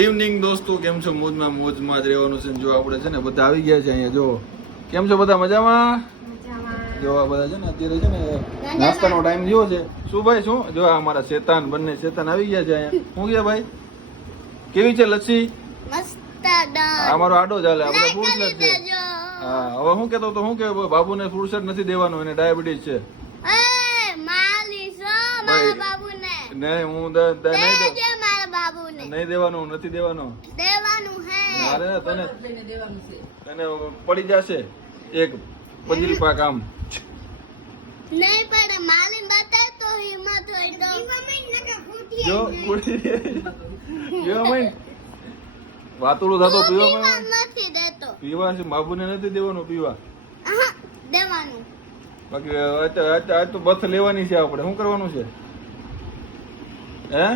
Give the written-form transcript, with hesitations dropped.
Evening દોસ્તો, કેમ છો? મોજમાં જ રહેવાનું છે. જો આપણે છે ને બધા આવી ગયા છે અહીંયા. જો કેમ છો બધા? મજામાં? જો આ બધા છે ને અત્યારે છે ને નાસ્તાનો ટાઈમ થયો છે. શું ભાઈ શું? જો આ અમારા શેતાન બંને શેતાન આવી ગયા છે અહીંયા. શું ગયા ભાઈ? કેવી છે લસ્સી? અમારો આડો ચાલે, આપણે ફૂડ સેટ છે. હા, હવે હું કેતો તો, હું કે બાબુને ફૂડ સેટ નથી દેવાનું, એને ડાયાબિટીસ છે. નહીં, હું નહીં દેવાનું, નથી દેવાનું. અરે તને પડી જશે એક પજરી પાક આમ. નહીં પડે, માલિન બતાય તો હિંમત હોય તો. જો પીવા માં વાતુડું થતો પીવા નથી દેતો. પીવા છે, બાબુને નથી દેવાનું પીવા. દેવાનું. બાકી આજ તો બથ લેવાની છે આપણે. શું કરવાનું છે હે?